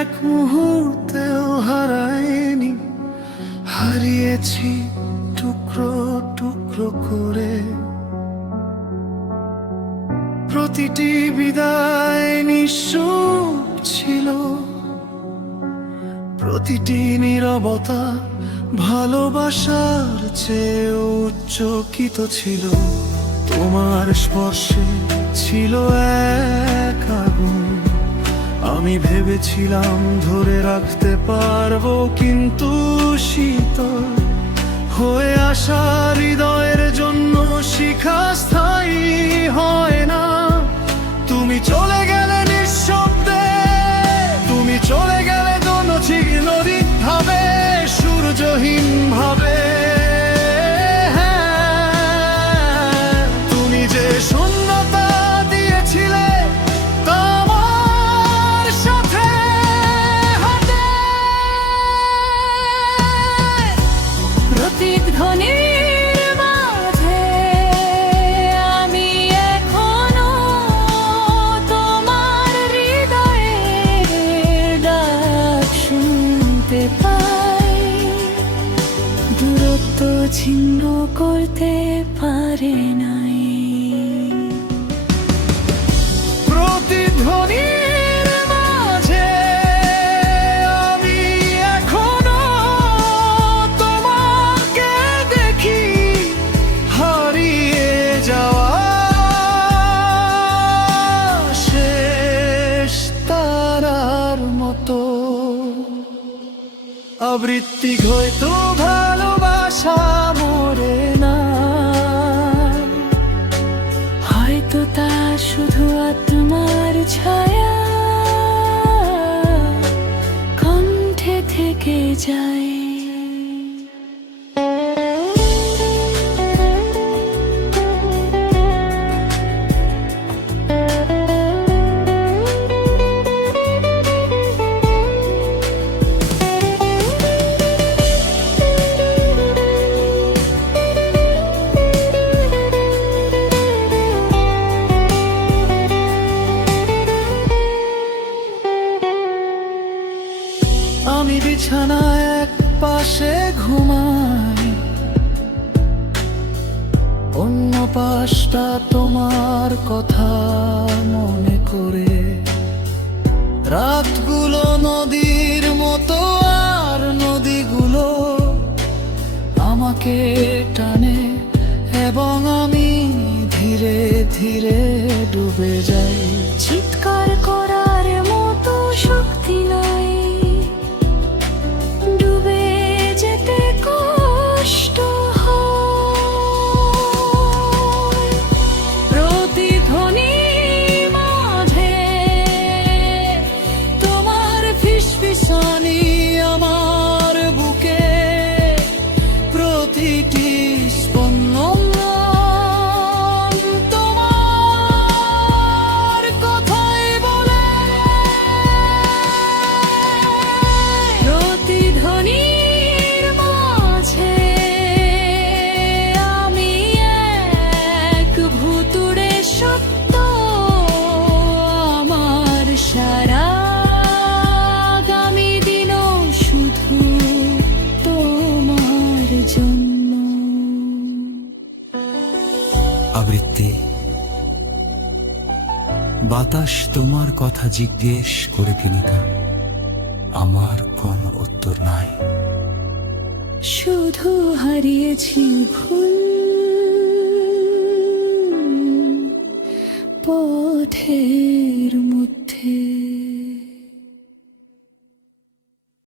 এক মুহূর্তেও হারায়নি, হারিয়েছি টুকরো টুকরো করে। প্রতিটি বিদায় নিঃশব্দ ছিল, প্রতিটি নীরবতা ভালোবাসার চেয়ে উচ্চকিত ছিল। তোমার স্পর্শে ছিল এক আগুন, আমি ভেবেছিলাম ধরে রাখতে পারবো, কিন্তু শীতল হয়ে আসা হৃদয়ের জন্য শিখা স্থায়ী হয় না। তুমি চলে গেলে নিঃশব্দে, তুমি চলে গেলে নদীর ভাবে, সূর্যহীন ভাবে। তুমি যে শূন্যতা দিয়েছিলে তা আমার সাথে হাঁটে। প্রতিধ্বনির মাঝে আমি এখনো তোমার হৃদয়ের ডাক শুনতে পাই। দূরত্ব ছিন্ন করতে পারে নাই। প্রতিধ্বনির মাঝে আমি এখনো তোমাকে দেখি, হারিয়ে যাওয়া শেষ তারার মতো। আবৃত্তি হয়তো ভালোবাসা মরে না, হয়তো তা শুধু আত্মার ছায়া, কণ্ঠে থেকে যায়। আমি বিছানায় এক পাশে ঘুমাই, অন্য পাশটা তোমার কথা মনে করে। রাতগুলো নদীর মতো, আর নদীগুলো আমাকে টানে, এবং আমি ধীরে ধীরে ডুবে যাই। চিৎকার করার মতো শক্তি নাই, ডুবে যেতে কষ্ট হয়। প্রতিধ্বনির মাঝে তোমার ফিসফিসানি আমার বুকে, প্রতিটি স্পন্দন তোমার কথাই বলে। প্রতিধ্বনির মাঝে আমি এক ভুতুড়ে সত্য, আমার সারা আগামী দিনও শুধু তোমার জন্য। আবৃত্তি। বাতাস তোমার কথা জিজ্ঞেস করে কিনিকা, আমার কোনো উত্তর নাই। শুধু হারিয়েছি ভুল